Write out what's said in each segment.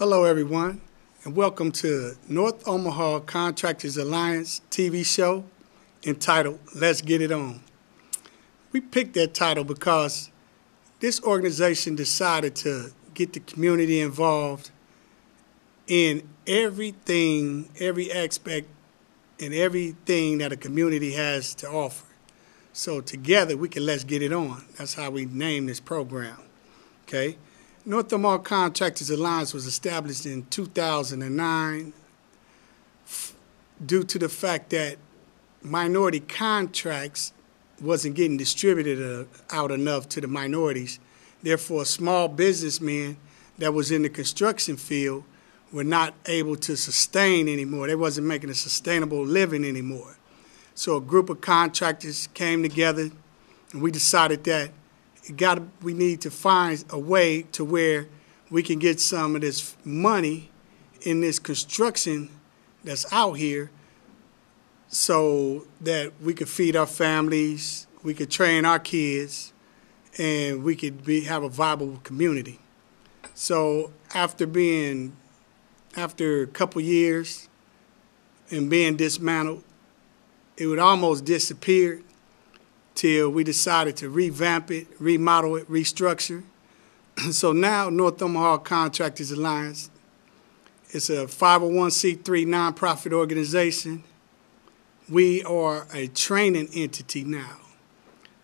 Hello, everyone, and welcome to North Omaha Contractors Alliance TV show entitled Let's Get It On. We picked that title because this organization decided to get the community involved in everything, every aspect, and everything that a community has to offer. So together we can let's get it on. That's how we named this program, okay? North Omaha Contractors Alliance was established in 2009 due to the fact that minority contracts wasn't getting distributed out enough to the minorities. Therefore, small businessmen that was in the construction field were not able to sustain anymore. They wasn't making a sustainable living anymore. So a group of contractors came together, and we decided that we need to find a way to where we can get some of this money in this construction that's out here so that we could feed our families, we could train our kids, and we could have a viable community. So after a couple years and being dismantled, it would almost disappear till we decided to revamp it, remodel it, restructure. So now North Omaha Contractors Alliance is a 501c3 nonprofit organization. We are a training entity now,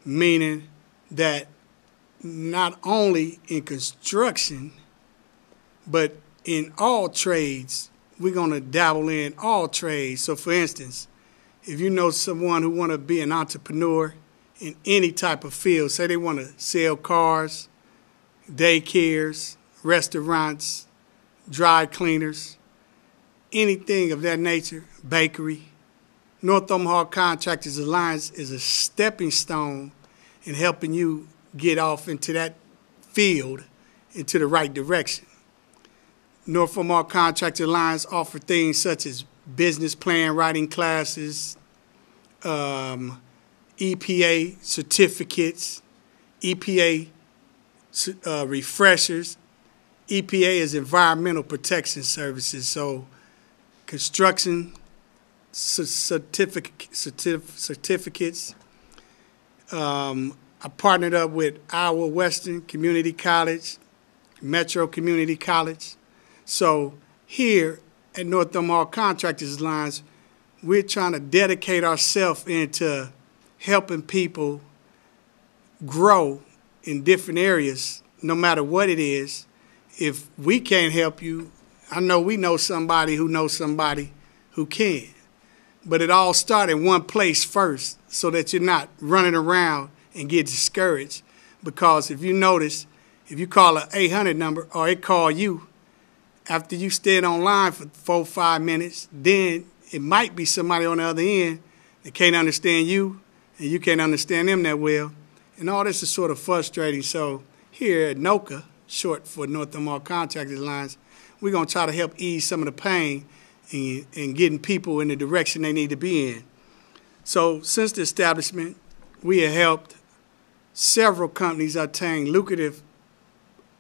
meaning that not only in construction, but in all trades, we're going to dabble in all trades. So for instance, if you know someone who want to be an entrepreneur in any type of field, say they want to sell cars, daycares, restaurants, dry cleaners, anything of that nature, bakery, North Omaha Contractors Alliance is a stepping stone in helping you get off into that field into the right direction. North Omaha Contractors Alliance offer things such as business plan writing classes, EPA certificates, EPA refreshers. EPA is Environmental Protection Services, so construction certificates. I partnered up with Iowa Western Community College, Metro Community College. So here at North Omaha Contractors Alliance, we're trying to dedicate ourselves into helping people grow in different areas, no matter what it is. If we can't help you, I know we know somebody who can. But it all starts in one place first so that you're not running around and get discouraged. Because if you notice, if you call an 800 number or it call you, after you stand online for 4 or 5 minutes, then it might be somebody on the other end that can't understand you, and you can't understand them that well. And all this is sort of frustrating. So here at NOCA, short for North Omaha Contractors Alliance, we're going to try to help ease some of the pain in getting people in the direction they need to be in. So since the establishment, we have helped several companies obtain lucrative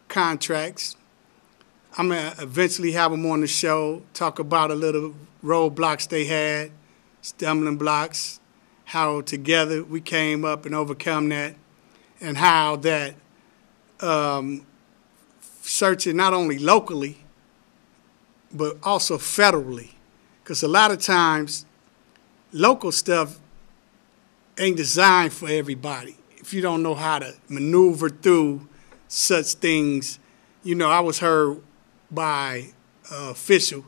contracts. I'm going to eventually have them on the show, talk about a little roadblocks they had, stumbling blocks, how together we came up and overcome that, and how that searching not only locally, but also federally. Because a lot of times, local stuff ain't designed for everybody. If you don't know how to maneuver through such things, you know, I was heard by official,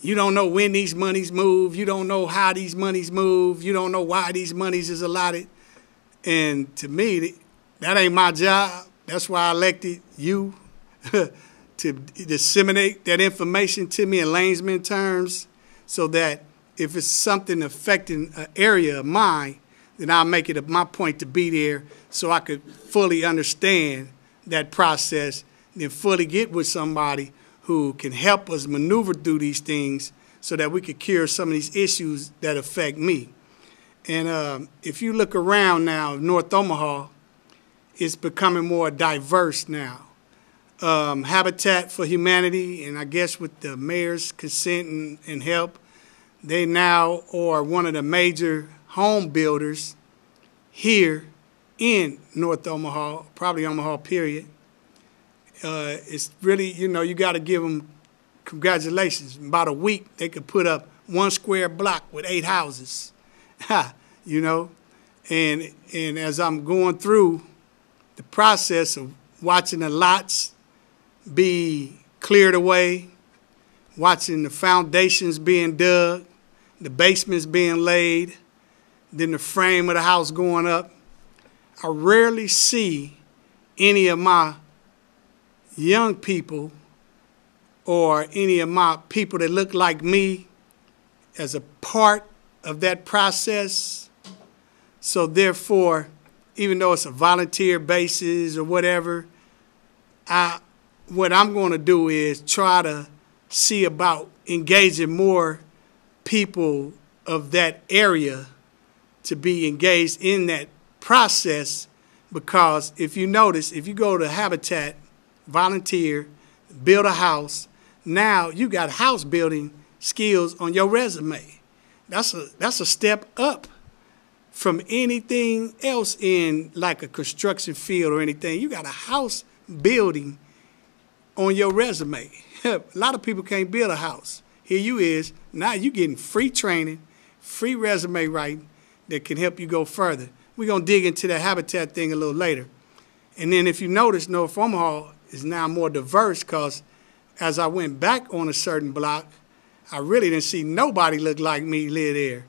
you don't know when these monies move, you don't know how these monies move, you don't know why these monies is allotted. And to me, that ain't my job. That's why I elected you to disseminate that information to me in layman's terms so that if it's something affecting an area of mine, then I'll make it my point to be there so I could fully understand that process and then fully get with somebody who can help us maneuver through these things so that we could cure some of these issues that affect me. And if you look around now, North Omaha, it's becoming more diverse now. Habitat for Humanity, and I guess with the mayor's consent and help, they now are one of the major home builders here in North Omaha, probably Omaha, period. It's really, you know, you got to give them congratulations. In about a week, they could put up 1 square block with 8 houses, you know. And as I'm going through the process of watching the lots be cleared away, watching the foundations being dug, the basements being laid, then the frame of the house going up, I rarely see any of my young people or any of my people that look like me as a part of that process. So therefore, even though it's a volunteer basis or whatever, what I'm going to do is try to see about engaging more people of that area to be engaged in that process, because if you notice, if you go to Habitat, volunteer, build a house, now you got house building skills on your resume. That's a step up from anything else in like a construction field or anything. You got a house building on your resume. A lot of people can't build a house. Here you is, now you getting free training, free resume writing that can help you go further. We're going to dig into that Habitat thing a little later. And then if you notice, North Omaha is now more diverse, because as I went back on a certain block, I really didn't see nobody look like me live there.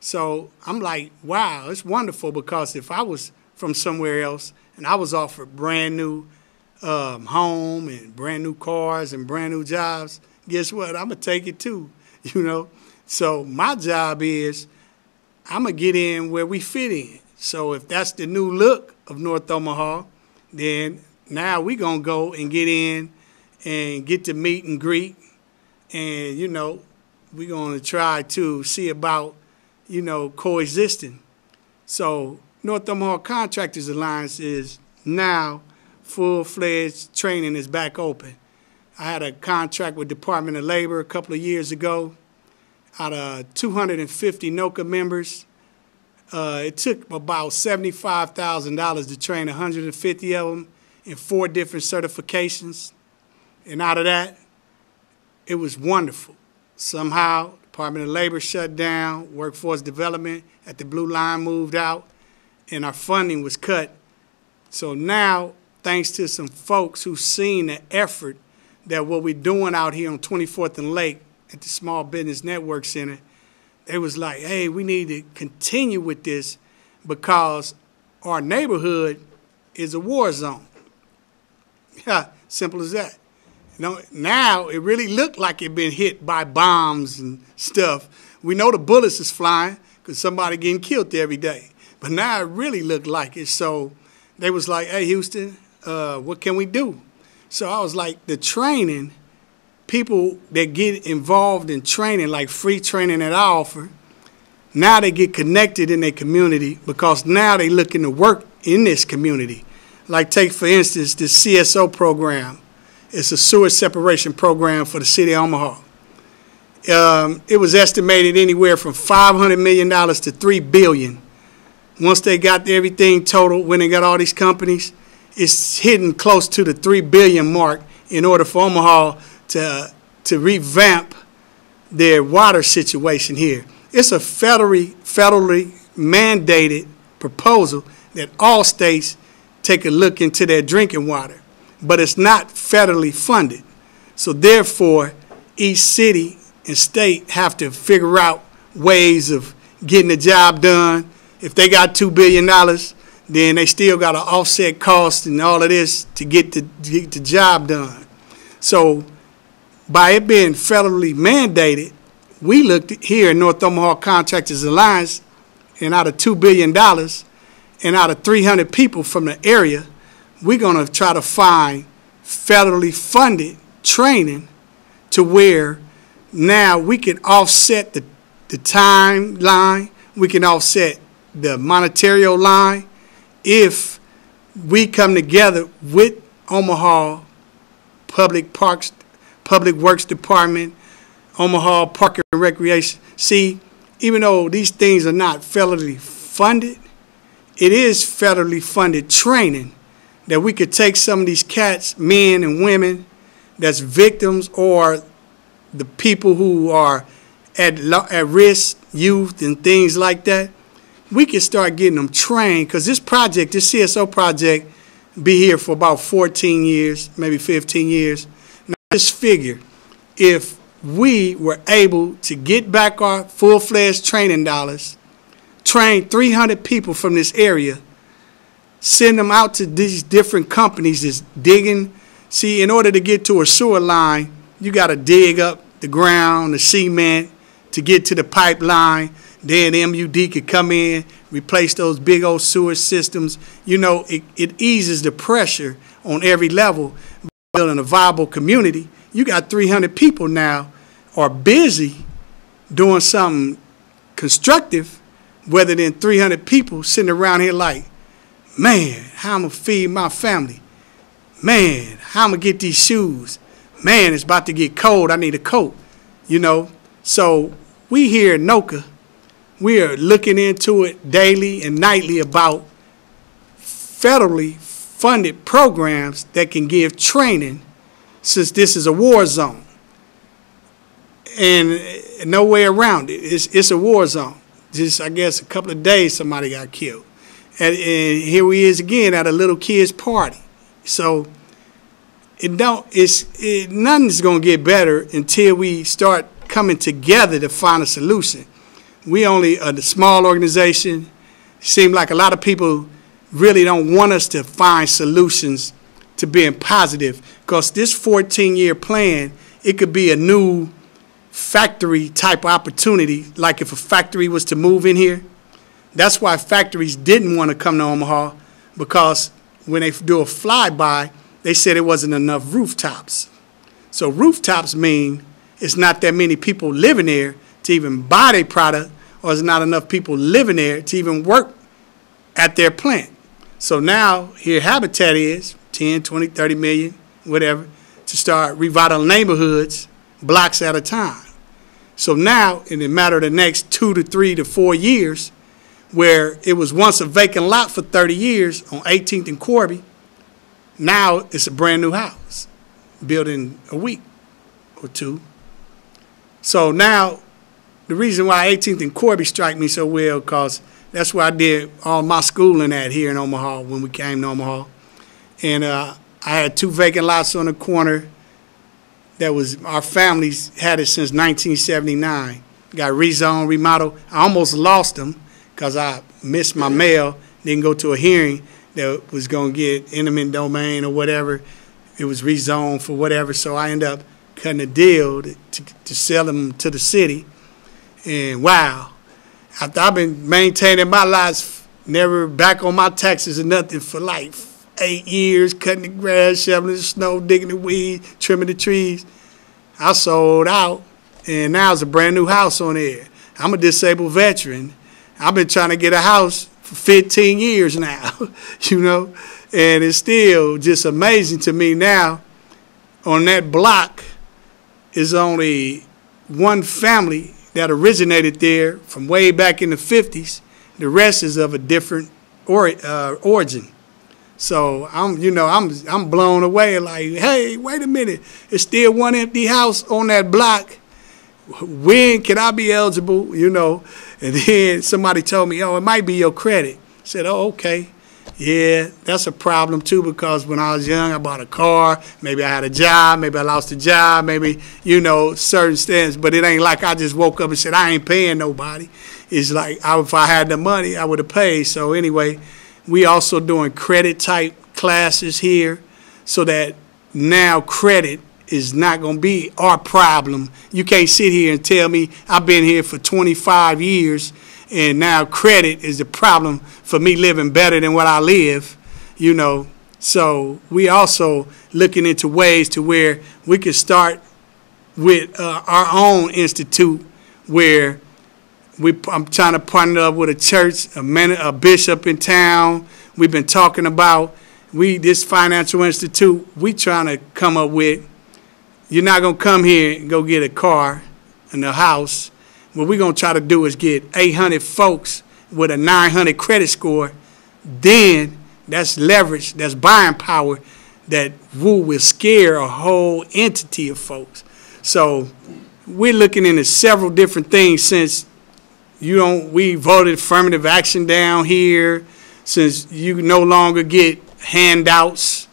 So I'm like, wow, it's wonderful, because if I was from somewhere else and I was offered brand new home and brand new cars and brand new jobs, guess what? I'm going to take it too, you know. So my job is I'm going to get in where we fit in. So if that's the new look of North Omaha, then now we're going to go and get in and get to meet and greet. And, you know, we're going to try to see about, you know, coexisting. So North Omaha Contractors Alliance is now full-fledged training is back open. I had a contract with Department of Labor a couple of years ago. Out of 250 NOCA members, it took about $75,000 to train 150 of them in 4 different certifications. And out of that, it was wonderful. Somehow, Department of Labor shut down, workforce development at the Blue Line moved out, and our funding was cut. So now, thanks to some folks who've seen the effort that what we're doing out here on 24th and Lake at the Small Business Network Center, they was like, hey, we need to continue with this because our neighborhood is a war zone. Yeah, simple as that. You know, now it really looked like it been hit by bombs and stuff. We know the bullets is flying because somebody getting killed there every day. But now it really looked like it. So they was like, hey, Houston, what can we do? So I was like, the training, people that get involved in training, like free training that I offer, now they get connected in their community because now they looking to work in this community. Like take, for instance, the CSO program. It's a sewer separation program for the city of Omaha. It was estimated anywhere from $500 million to $3 billion. Once they got everything total, when they got all these companies, it's hitting close to the $3 billion mark in order for Omaha to revamp their water situation here. It's a federally mandated proposal that all states take a look into their drinking water, but it's not federally funded. So therefore, each city and state have to figure out ways of getting the job done. If they got $2 billion, then they still got to offset costs and all of this to get the job done. So by it being federally mandated, we looked at here in North Omaha Contractors Alliance, and out of $2 billion and out of 300 people from the area, we're going to try to find federally funded training to where now we can offset the timeline, we can offset the monetary line if we come together with Omaha Public Works Department, Omaha Park and Recreation. See, even though these things are not federally funded, it is federally funded training that we could take some of these cats, men and women, that's victims or the people who are at risk, youth and things like that. We can start getting them trained, because this project, this CSO project, be here for about 14 years, maybe 15 years. Now, just figure, if we were able to get back our full-fledged training dollars, train 300 people from this area, send them out to these different companies that's digging. See, in order to get to a sewer line, you got to dig up the ground, the cement, to get to the pipeline. Then MUD could come in, replace those big old sewer systems. You know, it eases the pressure on every level, building a viable community. You got 300 people now are busy doing something constructive, rather than 300 people sitting around here like, man, how I'm going to feed my family? Man, how I'm going to get these shoes? Man, it's about to get cold. I need a coat, you know. So we here in NOCA, we are looking into it daily and nightly about federally funded programs that can give training, since this is a war zone. And no way around it. It's a war zone. Just, I guess, a couple of days somebody got killed. And here we is again at a little kid's party. So nothing's going to get better until we start coming together to find a solution. We only a small organization. Seem like a lot of people really don't want us to find solutions to being positive, because this 14-year plan, it could be a new factory type of opportunity. Like if a factory was to move in here, that's why factories didn't want to come to Omaha, because when they do a flyby, they said it wasn't enough rooftops. So rooftops mean it's not that many people living there to even buy their product, or it's not enough people living there to even work at their plant. So now here Habitat is 10, 20, 30 million, whatever, to start revitalizing neighborhoods blocks at a time. So now, in the matter of the next 2 to 3 to 4 years, where it was once a vacant lot for 30 years on 18th and Corby, now it's a brand new house, built in a week or two. So now, the reason why 18th and Corby strike me so well, because that's where I did all my schooling at here in Omaha when we came to Omaha. And I had 2 vacant lots on the corner. That was, our families had it since 1979. Got rezoned, remodeled. I almost lost them because I missed my mail, didn't go to a hearing that was going to get eminent domain or whatever. It was rezoned for whatever, so I ended up cutting a deal to sell them to the city. And wow, after I've been maintaining my lots, never back on my taxes or nothing for like 8 years, cutting the grass, shoveling the snow, digging the weeds, trimming the trees. I sold out, and now it's a brand new house on there. I'm a disabled veteran. I've been trying to get a house for 15 years now, you know, and it's still just amazing to me now. On that block is only one family that originated there from way back in the 50s. The rest is of a different origin. So I'm blown away. Like, hey, wait a minute, it's still one empty house on that block. When can I be eligible? You know, and then somebody told me, oh, it might be your credit. I said, oh, okay. Yeah, that's a problem too, because when I was young, I bought a car. Maybe I had a job. Maybe I lost a job. Maybe, you know, certain things. But it ain't like I just woke up and said, I ain't paying nobody. It's like if I had the money, I would have paid. So anyway, we also doing credit type classes here, so that now credit is not going to be our problem. You can't sit here and tell me I've been here for 25 years and now credit is the problem for me living better than what I live, you know. So we also looking into ways to where we could start with our own institute, where I'm trying to partner up with a church, a bishop in town. We've been talking about this financial institute, we trying to come up with, you're not going to come here and go get a car and a house. What we're going to try to do is get 800 folks with a 900 credit score. Then that's leverage, that's buying power that will scare a whole entity of folks. So we're looking into several different things since we voted affirmative action down here, since you no longer get handouts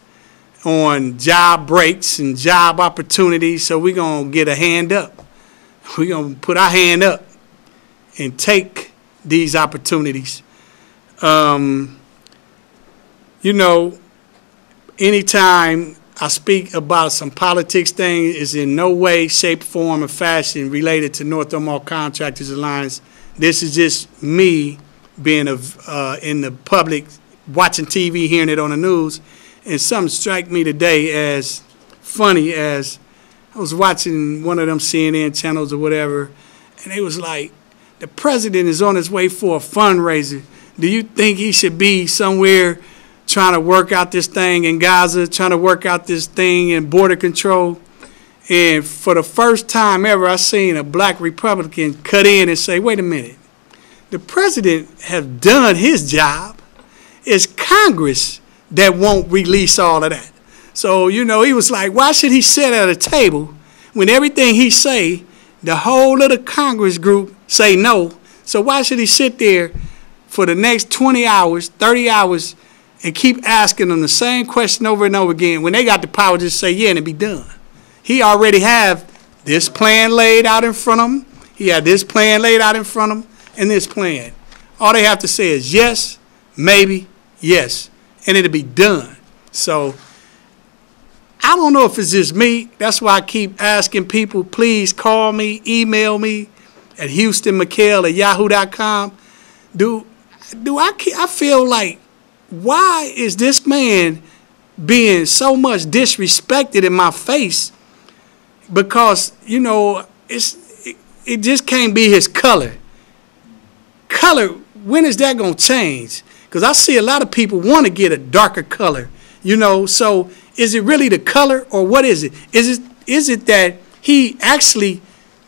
on job breaks and job opportunities. So we're going to get a hand up. We're going to put our hand up and take these opportunities. Anytime I speak about some politics thing is in no way, shape, form, or fashion related to North Omaha Contractors Alliance. This is just me being in the public, watching TV, hearing it on the news, and something struck me today as funny as I was watching one of them CNN channels or whatever, and it was like, the president is on his way for a fundraiser. Do you think he should be somewhere trying to work out this thing in Gaza, trying to work out this thing in border control? And for the first time ever, I seen a black Republican cut in and say, wait a minute, the president has done his job. It's Congress that won't release all of that. So, he was like, why should he sit at a table when everything he say, the whole of the Congress group say no? So why should he sit there for the next 20 hours, 30 hours, and keep asking them the same question over and over again when they got the power to just say yeah and it be done? He already have this plan laid out in front of him. He had this plan laid out in front of him and this plan. All they have to say is yes, maybe, yes, and it'll be done. So I don't know if it's just me. That's why I keep asking people, please call me, email me at HoustonMcKell@yahoo.com. I feel like, why is this man being so much disrespected in my face? Because, it just can't be his color. Color, when is that going to change? Because I see a lot of people want to get a darker color, so is it really the color or what is it? Is it that he actually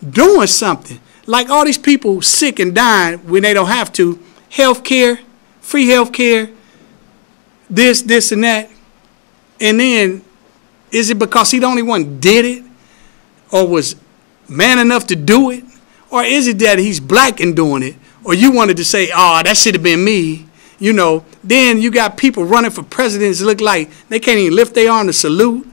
doing something? Like all these people sick and dying when they don't have to, health care, free health care, this and that. And then is it because he the only one did it or was man enough to do it? Or is it that he's black and doing it? Or you wanted to say, that should have been me? Then you got people running for presidents that look like they can't even lift their arm to salute.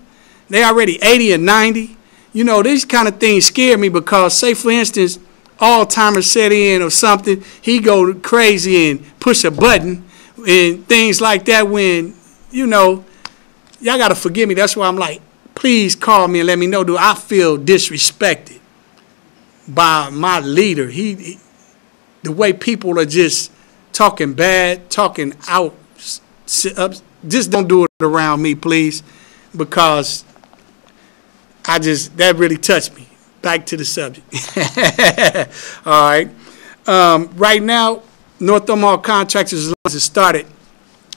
They already 80 and 90. These kind of things scare me because, say, for instance, Alzheimer's set in or something, he go crazy and push a button and things like that when, y'all got to forgive me. That's why I'm like, please call me and let me know, do I feel disrespected by my leader? The way people are just talking bad, talking out, just don't do it around me, please, because that really touched me. Back to the subject. All right. Right now, North Omaha Contractors Alliance has started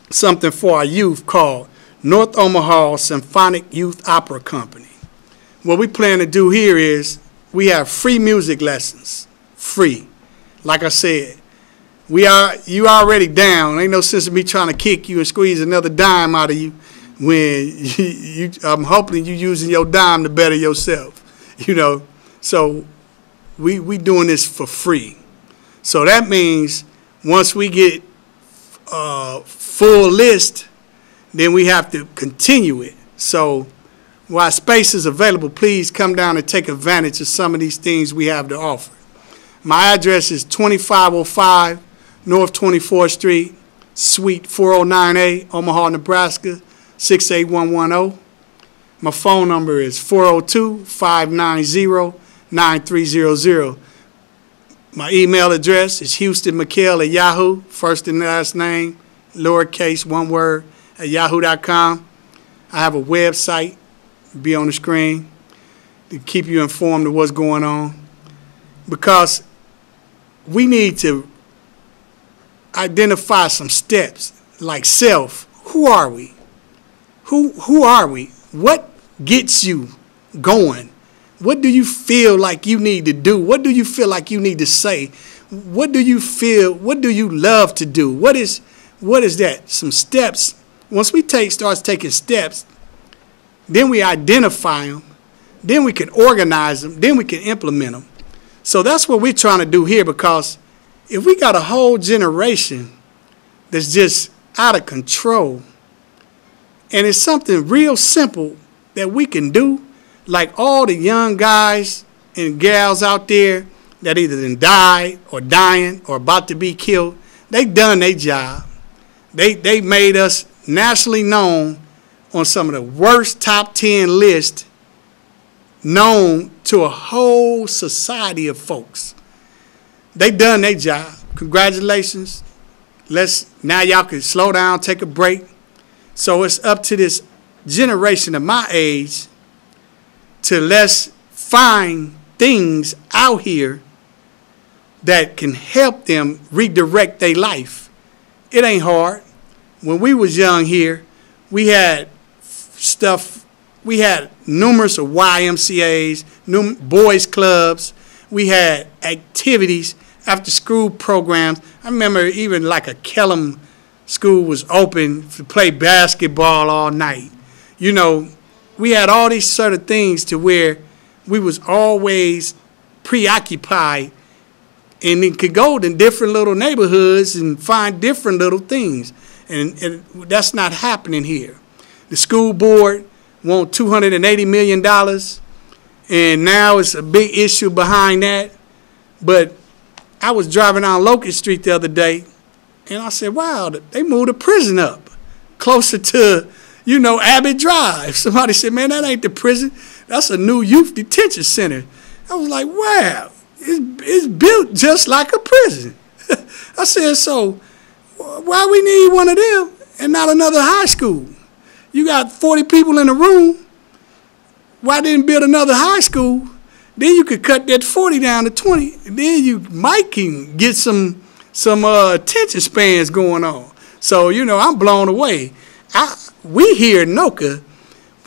something for our youth called North Omaha Symphonic Youth Opera Company. What we plan to do here is we have free music lessons, free. Like I said, you already down. Ain't no sense of me trying to kick you and squeeze another dime out of you when I'm hoping you using your dime to better yourself, So we doing this for free. So that means once we get full list, then we have to continue it. So while space is available, please come down and take advantage of some of these things we have to offer. My address is 2505 North 24th Street, Suite 409A, Omaha, Nebraska, 68110. My phone number is 402-590-9300. My email address is HoustonMcKell@Yahoo, first and last name, lowercase, one word, at yahoo.com. I have a website, be on the screen, to keep you informed of what's going on. Because we need to identify some steps, like self. Who are we? Who are we? What gets you going? What do you feel like you need to do? What do you feel like you need to say? What do you feel? What do you love to do? What is that? Some steps. Once we starts taking steps, then we identify them, then we can organize them, then we can implement them. So that's what we're trying to do here, because if we got a whole generation that's just out of control, and it's something real simple that we can do, like all the young guys and gals out there that either done died or dying or about to be killed, they done their job. They made us nationally known on some of the worst top 10 lists, known to a whole society of folks. They done their job. Congratulations. Now y'all can slow down, take a break. So it's up to this generation of my age to let's find things out here that can help them redirect their life. It ain't hard. When we was young here, we had stuff, we had numerous of YMCAs, boys clubs, we had activities, after school programs. I remember even like a Kellum school was open to play basketball all night. You know, we had all these sort of things to where we was always preoccupied, and it could go in different little neighborhoods and find different little things. And that's not happening here. The school board want $280 million, and now it's a big issue behind that. But I was driving down Locust Street the other day, and I said, wow, they moved the prison up closer to, you know, Abbott Drive. Somebody said, man, that ain't the prison. That's a new youth detention center. I was like, wow, it's built just like a prison. I said, so why we need one of them and not another high school? You got 40 people in the room. Why didn't build another high school? Then you could cut that 40 down to 20, and then you might can get some attention spans going on. So, you know, I'm blown away. We here in Noka,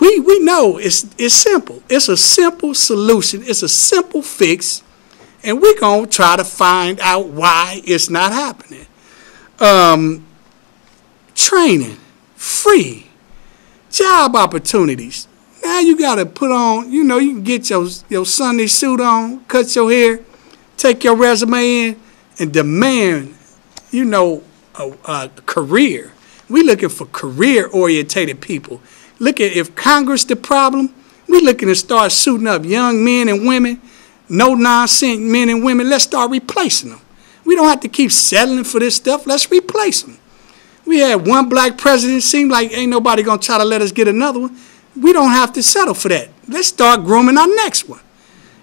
we know it's simple. It's a simple solution. It's a simple fix, and we're going to try to find out why it's not happening. Training, free, job opportunities. Now you got to put on, you know, you can get your Sunday suit on, cut your hair, take your resume in, and demand, you know, a career. We looking for career-orientated people. Look at, if Congress the problem, we looking to start suiting up young men and women, no-nonsense men and women. Let's start replacing them. We don't have to keep settling for this stuff. Let's replace them. We had one black president. Seemed like ain't nobody going to try to let us get another one. We don't have to settle for that. Let's start grooming our next one.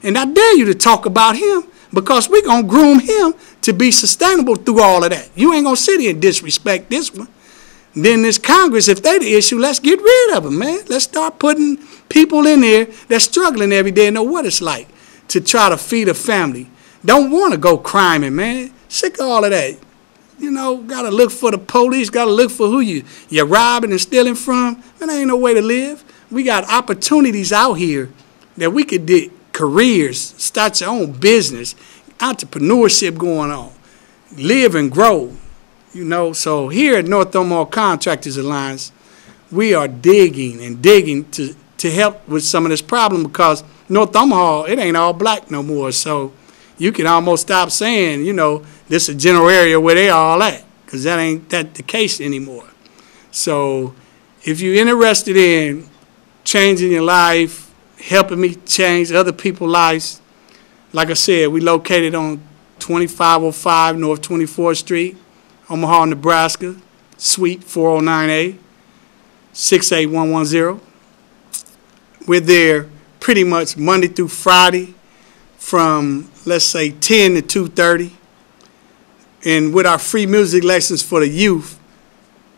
And I dare you to talk about him, because we're going to groom him to be sustainable through all of that. You ain't going to sit here and disrespect this one. Then this Congress, if they the issue, let's get rid of them, man. Let's start putting people in there that's struggling every day and know what it's like to try to feed a family. Don't want to go criming, man. Sick of all of that. You know, got to look for the police, got to look for who you're robbing and stealing from. Man, there ain't no way to live. We got opportunities out here that we could do careers, start your own business, entrepreneurship going on, live and grow, you know. So here at North Omaha Contractors Alliance, we are digging and digging to help with some of this problem, because North Omaha, it ain't all black no more. So you can almost stop saying, you know, this is a general area where they all at, because that ain't the case anymore. So if you're interested in changing your life, helping me change other people's lives, like I said, we located on 2505 North 24th Street, Omaha, Nebraska, Suite 409A, 68110. We're there pretty much Monday through Friday from, let's say, 10 to 2:30. And with our free music lessons for the youth,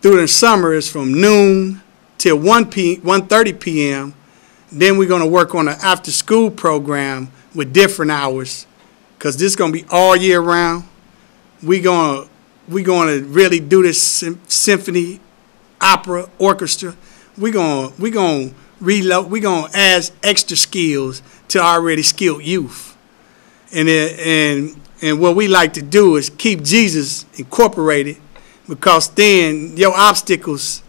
through the summer is from noon till 1:30 p.m. Then we're going to work on an after-school program with different hours, because this is going to be all year round. We're going to really do this symphony, opera, orchestra. we gonna reload. We gonna add extra skills to already skilled youth, and what we like to do is keep Jesus incorporated, because then your obstacles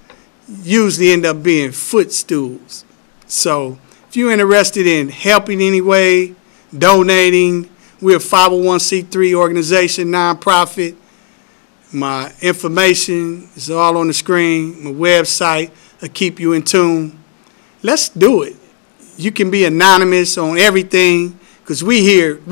usually end up being footstools. So if you're interested in helping anyway, donating, we're a 501c3 organization, nonprofit. My information is all on the screen. My website will keep you in tune. Let's do it. You can be anonymous on everything, because we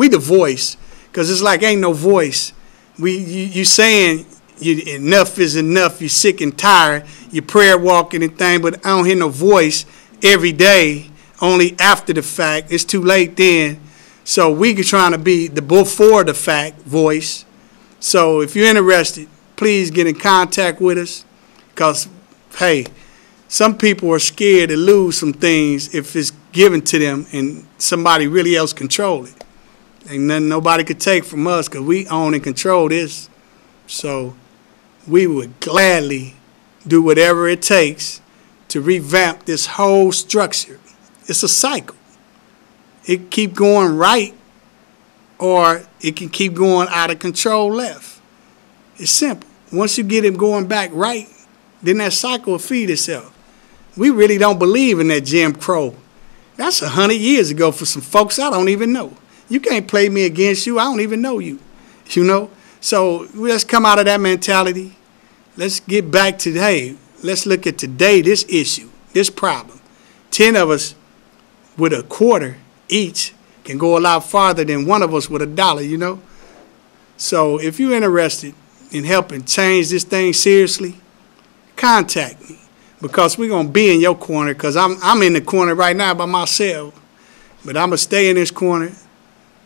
the voice. Because it's like ain't no voice. You saying enough is enough. You're sick and tired. You're prayer walking and thing, but I don't hear no voice every day. Only after the fact. It's too late then. So we trying to be the before the fact voice. So if you're interested, please get in contact with us, because, hey, some people are scared to lose some things if it's given to them and somebody really else control it. Ain't nothing nobody could take from us, because we own and control this. So we would gladly do whatever it takes to revamp this whole structure. It's a cycle. It can keep going right, or it can keep going out of control left. It's simple. Once you get it going back right, then that cycle will feed itself. We really don't believe in that Jim Crow. That's 100 years ago for some folks I don't even know. You can't play me against you. I don't even know you, you know? So let's come out of that mentality. Let's get back to, hey, let's look at today, this issue, this problem. 10 of us with a quarter each can go a lot farther than one of us with $1, you know? So if you're interested in helping change this thing seriously, contact me, because we're going to be in your corner, because I'm in the corner right now by myself. But I'm going to stay in this corner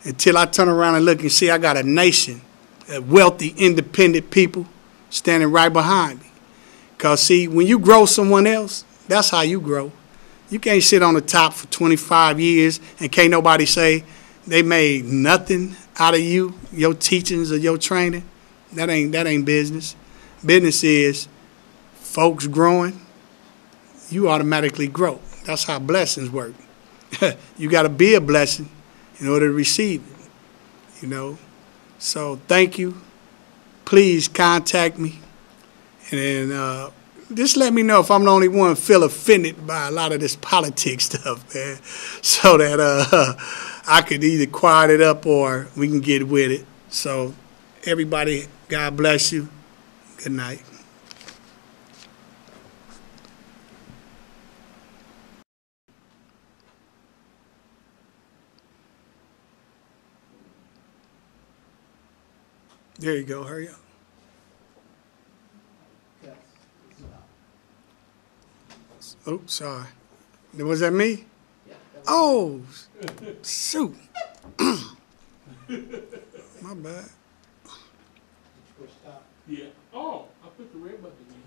until I turn around and look and see I got a nation of wealthy, independent people standing right behind me. Because, see, when you grow someone else, that's how you grow. You can't sit on the top for 25 years and can't nobody say they made nothing out of you, your teachings or your training. That ain't business. Business is folks growing, you automatically grow. That's how blessings work. You got to be a blessing in order to receive it, you know. So thank you. Please contact me. And then just let me know if I'm the only one feel offended by a lot of this politics stuff, man, so that I could either quiet it up or we can get with it. So everybody, God bless you. Good night. There you go. Hurry up. Oh, sorry. Was that me? Oh, shoot. My bad. Yeah. Oh, I put the red button again.